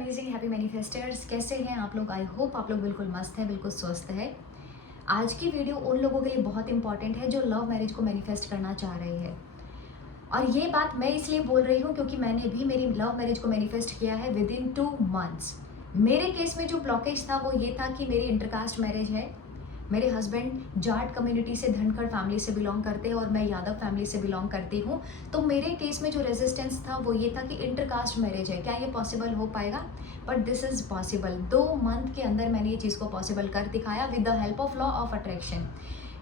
Amazing happy मैनिफेस्टर्स, कैसे हैं आप लोग? आई होप आप लोग बिल्कुल मस्त है, बिल्कुल स्वस्थ है। आज की वीडियो उन लोगों के लिए बहुत इंपॉर्टेंट है जो लव मैरिज को मैनिफेस्ट करना चाह रहे हैं। और ये बात मैं इसलिए बोल रही हूँ क्योंकि मैंने भी मेरी लव मैरिज को मैनिफेस्ट किया है विद इन 2 मंथ्स। मेरे केस में जो ब्लॉकेज था वो ये था कि मेरी इंटरकास्ट मैरिज है। मेरे हस्बैंड जाट कम्युनिटी से, धनखड़ फैमिली से बिलोंग करते हैं और मैं यादव फैमिली से बिलोंग करती हूँ। तो मेरे केस में जो रेजिस्टेंस था वो ये था कि इंटरकास्ट मैरिज है, क्या ये पॉसिबल हो पाएगा? But this is possible. 2 month के अंदर मैंने ये चीज़ को पॉसिबल कर दिखाया with the help of law of attraction.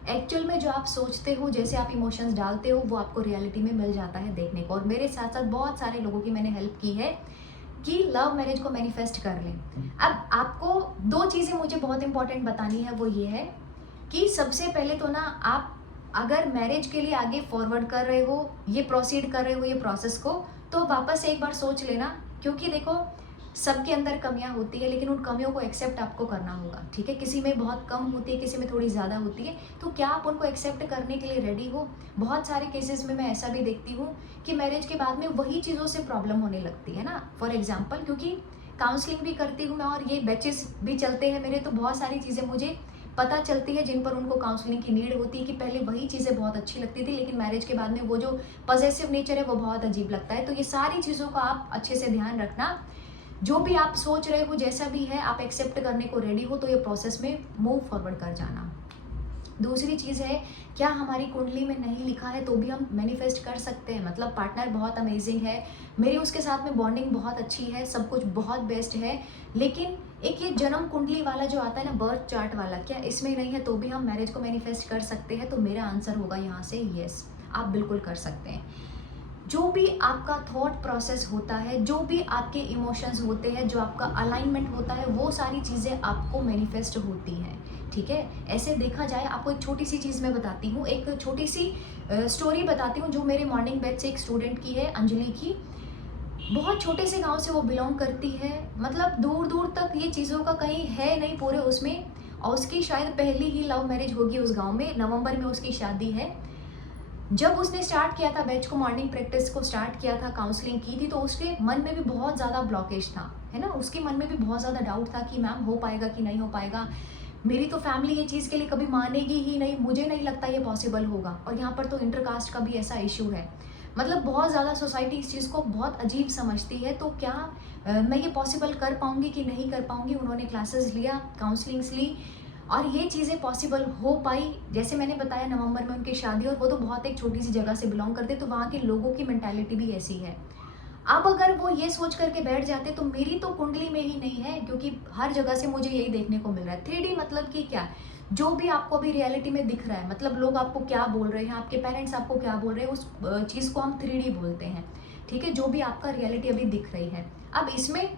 Actual में जो आप सोचते हो, जैसे आप इमोशंस डालते हो, वो आपको रियलिटी में मिल जाता है देखने को। और मेरे साथ साथ बहुत सारे लोगों की मैंने हेल्प की है कि लव मैरिज को मैनिफेस्ट कर लें। अब आपको 2 चीज़ें मुझे बहुत इंपॉर्टेंट बतानी है, वो ये है कि सबसे पहले तो ना, आप अगर मैरिज के लिए आगे फॉरवर्ड कर रहे हो, ये प्रोसीड कर रहे हो ये प्रोसेस को, तो वापस एक बार सोच लेना। क्योंकि देखो, सबके अंदर कमियां होती है, लेकिन उन कमियों को एक्सेप्ट आपको करना होगा, ठीक है? किसी में बहुत कम होती है, किसी में थोड़ी ज़्यादा होती है, तो क्या आप उनको एक्सेप्ट करने के लिए रेडी हो? बहुत सारे केसेस में मैं ऐसा भी देखती हूँ कि मैरिज के बाद में वही चीज़ों से प्रॉब्लम होने लगती है ना। फॉर एग्जाम्पल, क्योंकि काउंसलिंग भी करती हूँ मैं और ये बैचेस भी चलते हैं मेरे, तो बहुत सारी चीज़ें मुझे पता चलती है जिन पर उनको काउंसलिंग की नीड होती है कि पहले वही चीज़ें बहुत अच्छी लगती थी, लेकिन मैरिज के बाद में वो जो पॉजेसिव नेचर है वो बहुत अजीब लगता है। तो ये सारी चीज़ों का आप अच्छे से ध्यान रखना। जो भी आप सोच रहे हो, जैसा भी है, आप एक्सेप्ट करने को रेडी हो तो ये प्रोसेस में मूव फॉरवर्ड कर जाना। दूसरी चीज़ है, क्या हमारी कुंडली में नहीं लिखा है तो भी हम मैनिफेस्ट कर सकते हैं? मतलब पार्टनर बहुत अमेजिंग है, मेरी उसके साथ में बॉन्डिंग बहुत अच्छी है, सब कुछ बहुत बेस्ट है, लेकिन एक ये जन्म कुंडली वाला जो आता है ना, बर्थ चार्ट वाला, क्या इसमें नहीं है तो भी हम मैरिज को मैनिफेस्ट कर सकते हैं? तो मेरा आंसर होगा यहाँ से येस, आप बिल्कुल कर सकते हैं। जो भी आपका थॉट प्रोसेस होता है, जो भी आपके इमोशंस होते हैं, जो आपका अलाइनमेंट होता है, वो सारी चीज़ें आपको मैनिफेस्ट होती हैं, ठीक है? ऐसे देखा जाए, आपको एक छोटी सी चीज़ मैं बताती हूँ, एक छोटी सी स्टोरी बताती हूँ जो मेरे मॉर्निंग बैच से एक स्टूडेंट की है, अंजलि की। बहुत छोटे से गांव से वो बिलोंग करती है, मतलब दूर दूर तक ये चीज़ों का कहीं है नहीं पूरे उसमें। और उसकी शायद पहली ही लव मैरिज होगी उस गांव में। नवंबर में उसकी शादी है। जब उसने स्टार्ट किया था बैच को, मॉर्निंग प्रैक्टिस को स्टार्ट किया था, काउंसलिंग की थी, तो उसके मन में भी बहुत ज़्यादा ब्लॉकेज था, है ना? उसके मन में भी बहुत ज़्यादा डाउट था कि मैम हो पाएगा कि नहीं हो पाएगा, मेरी तो फैमिली ये चीज़ के लिए कभी मानेगी ही नहीं, मुझे नहीं लगता ये पॉसिबल होगा। और यहाँ पर तो इंटरकास्ट का भी ऐसा इशू है, मतलब बहुत ज़्यादा सोसाइटी इस चीज़ को बहुत अजीब समझती है। तो क्या मैं ये पॉसिबल कर पाऊँगी कि नहीं कर पाऊँगी? उन्होंने क्लासेस लिया, काउंसलिंग्स ली और ये चीज़ें पॉसिबल हो पाई। जैसे मैंने बताया, नवंबर में उनकी शादी, और वो तो बहुत एक छोटी सी जगह से बिलोंग करते, तो वहाँ के लोगों की मेंटालिटी भी ऐसी है। अब अगर वो ये सोच करके बैठ जाते तो मेरी तो कुंडली में ही नहीं है, क्योंकि हर जगह से मुझे यही देखने को मिल रहा है। 3D मतलब कि क्या? जो भी आपको अभी रियलिटी में दिख रहा है, मतलब लोग आपको क्या बोल रहे हैं, आपके पेरेंट्स आपको क्या बोल रहे हैं, उस चीज़ को हम 3D बोलते हैं, ठीक है? जो भी आपका रियलिटी अभी दिख रही है। अब इसमें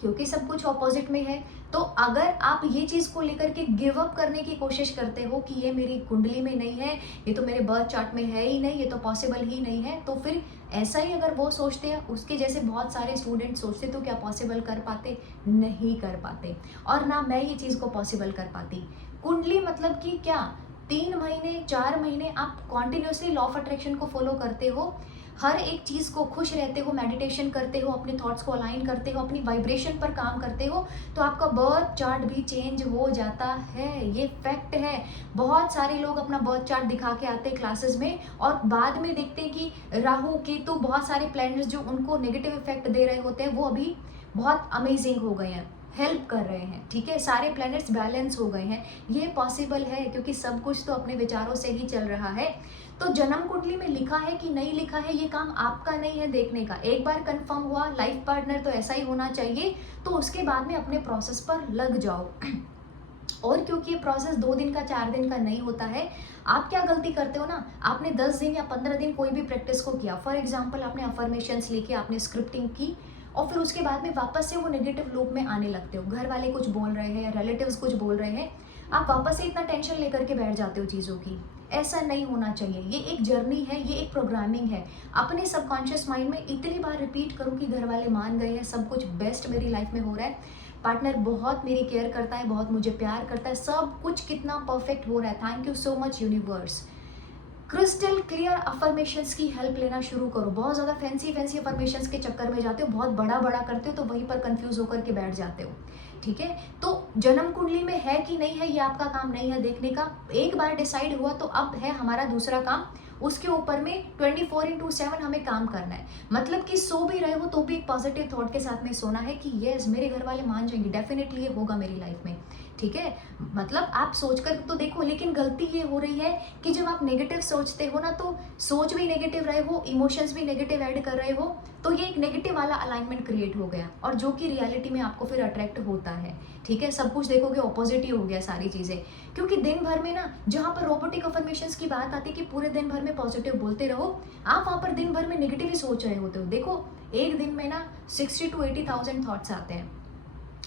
क्योंकि सब कुछ ऑपोजिट में है, तो अगर आप ये चीज़ को लेकर के गिव अप करने की कोशिश करते हो कि ये मेरी कुंडली में नहीं है, ये तो मेरे बर्थ चार्ट में है ही नहीं, ये तो पॉसिबल ही नहीं है, तो फिर ऐसा ही अगर वो सोचते हैं, उसके जैसे बहुत सारे स्टूडेंट सोचते, तो क्या पॉसिबल कर पाते? नहीं कर पाते। और ना मैं ये चीज़ को पॉसिबल कर पाती। कुंडली मतलब कि क्या? 3 महीने 4 महीने आप कॉन्टिन्यूसली लॉ ऑफ अट्रैक्शन को फॉलो करते हो, हर एक चीज़ को, खुश रहते हो, मेडिटेशन करते हो, अपने थॉट्स को अलाइन करते हो, अपनी वाइब्रेशन पर काम करते हो, तो आपका बर्थ चार्ट भी चेंज हो जाता है। ये फैक्ट है। बहुत सारे लोग अपना बर्थ चार्ट दिखा के आते हैं क्लासेस में और बाद में देखते हैं कि राहु केतु, बहुत सारे प्लैनेट्स जो उनको नेगेटिव इफेक्ट दे रहे होते हैं, वो अभी बहुत अमेजिंग हो गए हैं, हेल्प कर रहे हैं, ठीक है? सारे प्लैनेट्स बैलेंस हो गए हैं। ये पॉसिबल है क्योंकि सब कुछ तो अपने विचारों से ही चल रहा है। तो जन्म कुंडली में लिखा है कि नहीं लिखा है, ये काम आपका नहीं है देखने का। एक बार कंफर्म हुआ लाइफ पार्टनर तो ऐसा ही होना चाहिए, तो उसके बाद में अपने प्रोसेस पर लग जाओ। और क्योंकि ये प्रोसेस 2 दिन का 4 दिन का नहीं होता है, आप क्या गलती करते हो ना, आपने 10 दिन या 15 दिन कोई भी प्रैक्टिस को किया, फॉर एग्जाम्पल आपने अफर्मेशंस लिखे, आपने स्क्रिप्टिंग की, और फिर उसके बाद में वापस से वो नेगेटिव लूप में आने लगते हो। घर वाले कुछ बोल रहे हैं या रिलेटिव्स कुछ बोल रहे हैं, आप वापस से इतना टेंशन लेकर के बैठ जाते हो चीज़ों की। ऐसा नहीं होना चाहिए। ये एक जर्नी है, ये एक प्रोग्रामिंग है। अपने सबकॉन्शियस माइंड में इतनी बार रिपीट करो कि घर वाले मान गए हैं, सब कुछ बेस्ट मेरी लाइफ में हो रहा है, पार्टनर बहुत मेरी केयर करता है, बहुत मुझे प्यार करता है, सब कुछ कितना परफेक्ट हो रहा है, thank you so much universe. Crystal clear affirmations की हेल्प लेना शुरू करो। बहुत ज़्यादा फैंसी फैंसी अफर्मेशंस के चक्कर में जाते हो, बहुत बड़ा बड़ा करते हो, तो वहीं पर कंफ्यूज होकर के बैठ जाते हो। ठीक है, तो जन्म कुंडली में है कि नहीं है, ये आपका काम नहीं है देखने का। एक बार डिसाइड हुआ तो अब है हमारा दूसरा काम, उसके ऊपर में 24/7 हमें काम करना है। मतलब कि सो भी रहे हो तो भी एक पॉजिटिव थॉट के साथ में सोना है कि यस मेरे घर वाले मान जाएंगे, डेफिनेटली ये होगा मेरी लाइफ में। ठीक है, मतलब आप सोच कर तो देखो, लेकिन गलती ये हो रही है कि जब आप नेगेटिव सोचते हो ना, तो सोच भी नेगेटिव रहे हो, इमोशंस भी नेगेटिव ऐड कर रहे हो, तो ये एक नेगेटिव वाला अलाइनमेंट क्रिएट हो गया, और जो कि रियलिटी में आपको फिर अट्रैक्ट होता है। ठीक है, सब कुछ देखोगे ऑपोजिट ही हो गया सारी चीज़ें, क्योंकि दिन भर में ना जहाँ पर रोबोटिक अफर्मेशंस की बात आती है कि पूरे दिन भर में पॉजिटिव बोलते रहो, आप वहाँ पर दिन भर में नेगेटिव ही सोच रहे होते हो। देखो एक दिन में ना 60 to 80,000 थॉट्स आते हैं।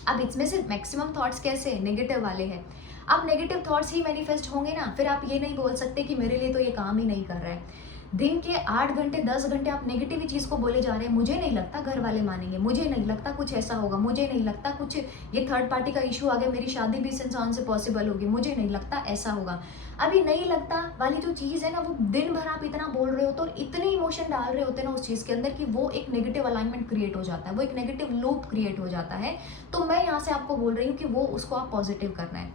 अब इसमें से मैक्सिमम थॉट्स कैसे नेगेटिव वाले हैं। अब नेगेटिव थॉट्स ही मैनिफेस्ट होंगे ना, फिर आप ये नहीं बोल सकते कि मेरे लिए तो ये काम ही नहीं कर रहा है। दिन के 8 घंटे 10 घंटे आप नेगेटिव चीज़ को बोले जा रहे हैं, मुझे नहीं लगता घर वाले मानेंगे, मुझे नहीं लगता कुछ ऐसा होगा, मुझे नहीं लगता कुछ ये थर्ड पार्टी का इशू आ गया, मेरी शादी भी इस इंसान से पॉसिबल होगी, मुझे नहीं लगता ऐसा होगा। अभी नहीं लगता वाली जो चीज़ है ना, वो दिन भर आप इतना बोल रहे होते हो और इतने इमोशन डाल रहे होते हैं ना उस चीज़ के अंदर कि वो एक नेगेटिव अलाइनमेंट क्रिएट हो जाता है, वो एक नेगेटिव लूप क्रिएट हो जाता है। तो मैं यहाँ से आपको बोल रही हूँ कि वो उसको आप पॉजिटिव करना है।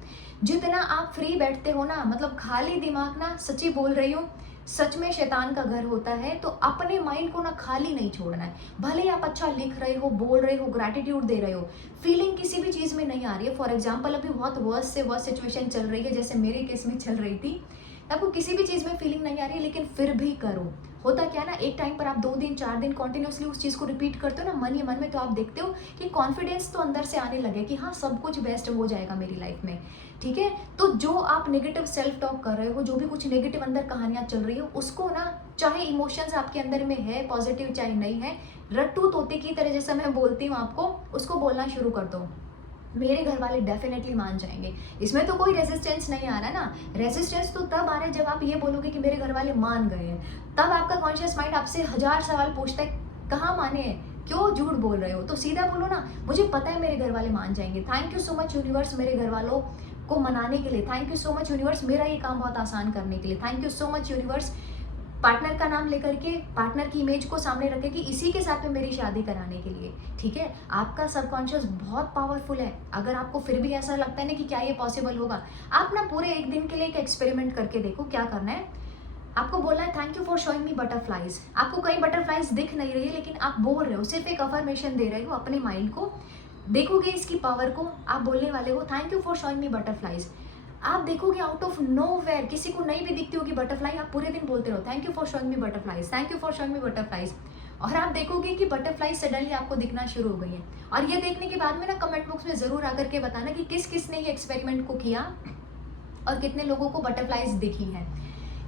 जितना आप फ्री बैठते हो ना, मतलब खाली दिमाग ना, सच्ची बोल रही हूँ, सच में शैतान का घर होता है। तो अपने माइंड को ना खाली नहीं छोड़ना है। भले ही आप अच्छा लिख रहे हो, बोल रहे हो, ग्रैटिट्यूड दे रहे हो, फीलिंग किसी भी चीज़ में नहीं आ रही है। फॉर एग्जाम्पल अभी बहुत वर्स्ट से वर्स्ट सिचुएशन चल रही है, जैसे मेरे केस में चल रही थी, आपको किसी भी चीज़ में फीलिंग नहीं आ रही है, लेकिन फिर भी करो। होता क्या ना, एक टाइम पर आप 2 दिन 4 दिन कॉन्टिन्यूसली उस चीज़ को रिपीट करते हो ना मन ही मन में, तो आप देखते हो कि कॉन्फिडेंस तो अंदर से आने लगे कि हाँ सब कुछ बेस्ट हो जाएगा मेरी लाइफ में। ठीक है, तो जो आप नेगेटिव सेल्फ टॉक कर रहे हो, जो भी कुछ नेगेटिव अंदर कहानियां चल रही हो, उसको ना, चाहे इमोशंस आपके अंदर में है पॉजिटिव चाहे नहीं है, रट्टू तोते की तरह जैसा मैं बोलती हूँ आपको, उसको बोलना शुरू कर दो। मेरे घर वाले डेफिनेटली मान जाएंगे। इसमें तो कोई रेजिस्टेंस नहीं आ रहा है ना। रेजिस्टेंस तो तब आ रहा है जब आप ये बोलोगे कि मेरे घर वाले मान गए हैं, तब आपका कॉन्शियस माइंड आपसे 1000 सवाल पूछता है, कहाँ माने हैं, क्यों झूठ बोल रहे हो। तो सीधा बोलो ना, मुझे पता है मेरे घर वाले मान जाएंगे। Thank you so much universe मेरे घर वालों को मनाने के लिए, thank you so much universe मेरा ये काम बहुत आसान करने के लिए, thank you so much universe partner का नाम लेकर के, पार्टनर की इमेज को सामने रखे कि इसी के साथ में मेरी शादी कराने के लिए। ठीक है, आपका सबकॉन्शियस बहुत पावरफुल है। अगर आपको फिर भी ऐसा लगता है ना कि क्या ये पॉसिबल होगा, आप ना पूरे एक दिन के लिए एक एक्सपेरिमेंट करके देखो। क्या करना है, आपको बोलना है thank you for showing me butterflies. आपको कई बटरफ्लाइज दिख नहीं रही है, लेकिन आप बोल रहे हो, सिर्फ एक अफर्मेशन दे रहे हो अपने माइंड को। देखोगे इसकी पावर को, आप बोलने वाले हो thank you for showing me butterflies. आप देखोगे आउट ऑफ नोवेयर, किसी को नहीं भी दिखती होगी बटरफ्लाई, आप पूरे दिन बोलते रहो thank you for showing me butterflies, thank you for showing me butterflies, और आप देखोगे कि बटरफ्लाई सडनली आपको दिखना शुरू हो गई है। और ये देखने के बाद में ना कमेंट बॉक्स में जरूर आकर के बताना कि किस किस ने ये एक्सपेरिमेंट को किया और कितने लोगों को बटरफ्लाइज दिखी है।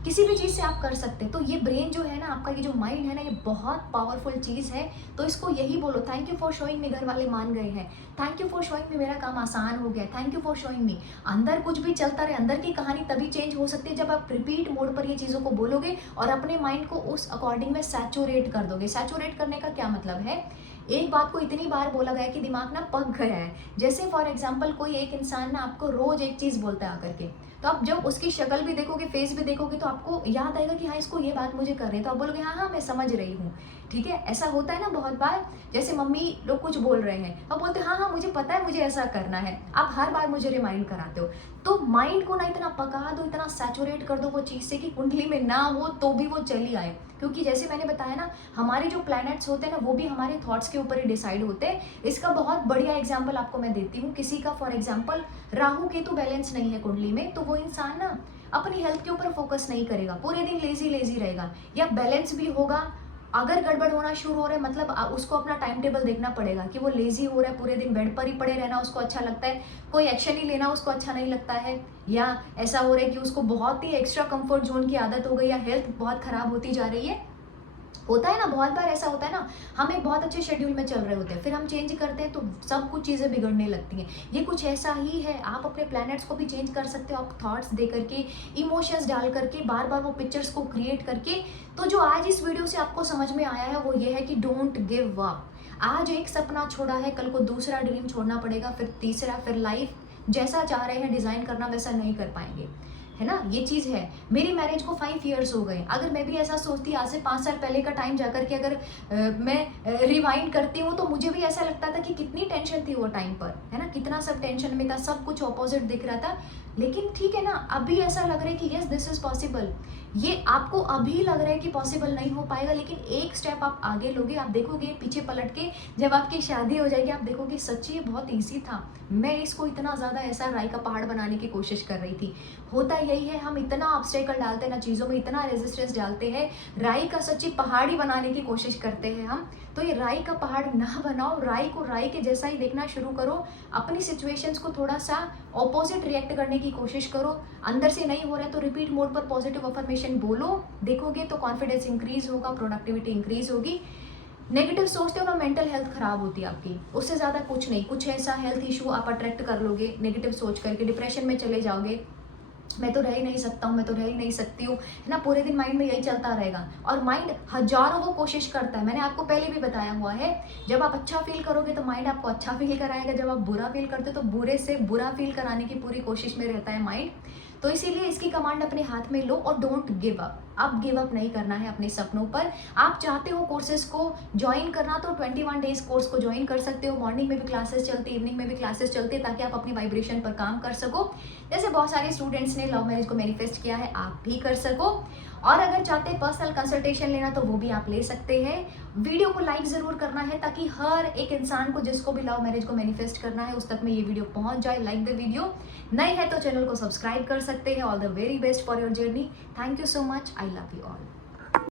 किसी भी चीज़ से आप कर सकते हैं। तो ये ब्रेन जो है ना, आपका ये जो माइंड है ना, ये बहुत पावरफुल चीज़ है। तो इसको यही बोलो, thank you for showing me, घर वाले मान गए हैं, thank you for showing me मेरा काम आसान हो गया, thank you for showing me. अंदर कुछ भी चलता रहे, अंदर की कहानी तभी चेंज हो सकती है जब आप रिपीट मोड पर ये चीज़ों को बोलोगे और अपने माइंड को उस अकॉर्डिंग में सैचुरेट कर दोगे। सैचुरेट करने का क्या मतलब है, एक बात को इतनी बार बोला गया कि दिमाग ना पक गया है। जैसे फॉर एग्जाम्पल कोई एक इंसान ना आपको रोज एक चीज़ बोलता है आकर के, तो आप जब उसकी शक्ल भी देखोगे, फेस भी देखोगे, तो आपको याद आएगा कि हाँ इसको ये बात मुझे कर रही है, तो आप बोलोगे हाँ हाँ मैं समझ रही हूँ। ठीक है, ऐसा होता है ना बहुत बार। जैसे मम्मी लोग कुछ बोल रहे हैं, आप बोलते हाँ हाँ मुझे पता है मुझे ऐसा करना है, आप हर बार मुझे रिमाइंड कराते हो। तो माइंड को ना इतना पका दो, इतना सैचुरेट कर दो वो चीज़ से कि कुंडली में ना हो तो भी वो चली आए। क्योंकि जैसे मैंने बताया ना, हमारे जो प्लैनेट्स होते हैं ना, वो भी हमारे थॉट्स के ऊपर ही डिसाइड होते हैं। इसका बहुत बढ़िया एग्जाम्पल आपको मैं देती हूँ। किसी का for example Rahu Ketu balance नहीं है कुंडली में, तो वो इंसान ना अपनी हेल्थ के ऊपर फोकस नहीं करेगा, पूरे दिन लेजी लेजी रहेगा। या बैलेंस भी होगा, अगर गड़बड़ होना शुरू हो रहा है, मतलब उसको अपना टाइम टेबल देखना पड़ेगा कि वो लेजी हो रहा है, पूरे दिन बेड पर ही पड़े रहना उसको अच्छा लगता है, कोई एक्शन ही लेना उसको अच्छा नहीं लगता है, या ऐसा हो रहा है कि उसको बहुत ही एक्स्ट्रा कंफर्ट जोन की आदत हो गई, या हेल्थ बहुत खराब होती जा रही है। होता है ना, बहुत बार ऐसा होता है ना, हम एक बहुत अच्छे शेड्यूल में चल रहे होते हैं, फिर हम चेंज करते हैं तो सब कुछ चीज़ें बिगड़ने लगती हैं। ये कुछ ऐसा ही है, आप अपने प्लैनेट्स को भी चेंज कर सकते हो, आप थॉट्स दे करके, इमोशंस डाल करके, बार बार वो पिक्चर्स को क्रिएट करके। तो जो आज इस वीडियो से आपको समझ में आया है वो ये है कि डोंट गिव अप। आज एक सपना छोड़ा है, कल को दूसरा ड्रीम छोड़ना पड़ेगा, फिर तीसरा, फिर लाइफ जैसा चाह रहे हैं डिज़ाइन करना वैसा नहीं कर पाएंगे। है ना, ये चीज़ है। मेरी मैरिज को 5 इयर्स हो गए, अगर मैं भी ऐसा सोचती आज से 5 साल पहले का टाइम जाकर के अगर मैं रिवाइंड करती हूँ तो मुझे भी ऐसा लगता था कि कितनी टेंशन थी वो टाइम पर, है ना, कितना सब टेंशन में था, सब कुछ ऑपोजिट दिख रहा था। लेकिन ठीक है ना, अभी ऐसा लग रहा है कि यस दिस इज पॉसिबल। ये आपको अभी लग रहा है कि पॉसिबल नहीं हो पाएगा, लेकिन एक स्टेप आप आगे लोगे, आप देखोगे पीछे पलट के, जब आपकी शादी हो जाएगी आप देखोगे सच्ची ये बहुत ईजी था, मैं इसको इतना ज़्यादा ऐसा राई का पहाड़ बनाने की कोशिश कर रही थी। होता यही है, हम इतना ऑब्स्टेकल डालते हैं ना चीज़ों में, इतना रेजिस्टेंस डालते हैं, राई का सच्ची पहाड़ी बनाने की कोशिश करते हैं हम। तो ये राई का पहाड़ ना बनाओ, राई को राई के जैसा ही देखना शुरू करो, अपनी सिचुएशंस को थोड़ा सा ऑपोजिट रिएक्ट करने की कोशिश करो। अंदर से नहीं हो रहा है तो रिपीट मोड पर पॉजिटिव अफर्मेशन बोलो, देखोगे तो कॉन्फिडेंस इंक्रीज होगा, प्रोडक्टिविटी इंक्रीज होगी। नेगेटिव सोचते हो ना, मेंटल हेल्थ खराब होती है आपकी, उससे ज़्यादा कुछ नहीं। कुछ ऐसा हेल्थ इशू आप अट्रैक्ट कर लोगे नेगेटिव सोच करके, डिप्रेशन में चले जाओगे, मैं तो रह ही नहीं सकता हूँ, मैं तो रह ही नहीं सकती हूँ, है ना, पूरे दिन माइंड में यही चलता रहेगा। और माइंड हजारों वो कोशिश करता है, मैंने आपको पहले भी बताया हुआ है, जब आप अच्छा फील करोगे तो माइंड आपको अच्छा फील कराएगा, जब आप बुरा फील करते हो तो बुरे से बुरा फील कराने की पूरी कोशिश में रहता है माइंड। तो इसीलिए इसकी कमांड अपने हाथ में लो और डोंट गिव अप। अब गिव अप नहीं करना है अपने सपनों पर। आप चाहते हो कोर्सेज को ज्वाइन करना तो 21 डेज कोर्स को ज्वाइन कर सकते हो। मॉर्निंग में भी क्लासेस चलती है, इवनिंग में भी क्लासेस चलती है, ताकि आप अपनी वाइब्रेशन पर काम कर सको। जैसे बहुत सारे स्टूडेंट्स ने लव मैरिज को मैनिफेस्ट किया है, आप भी कर सको। और अगर चाहते हैं पर्सनल कंसल्टेशन लेना तो वो भी आप ले सकते हैं। वीडियो को लाइक ज़रूर करना है ताकि हर एक इंसान को जिसको भी लव मैरिज को मैनिफेस्ट करना है उस तक में ये वीडियो पहुंच जाए। लाइक द वीडियो, नए है तो चैनल को सब्सक्राइब कर सकते हैं। All the very best for your journey. Thank you so much, I love you all.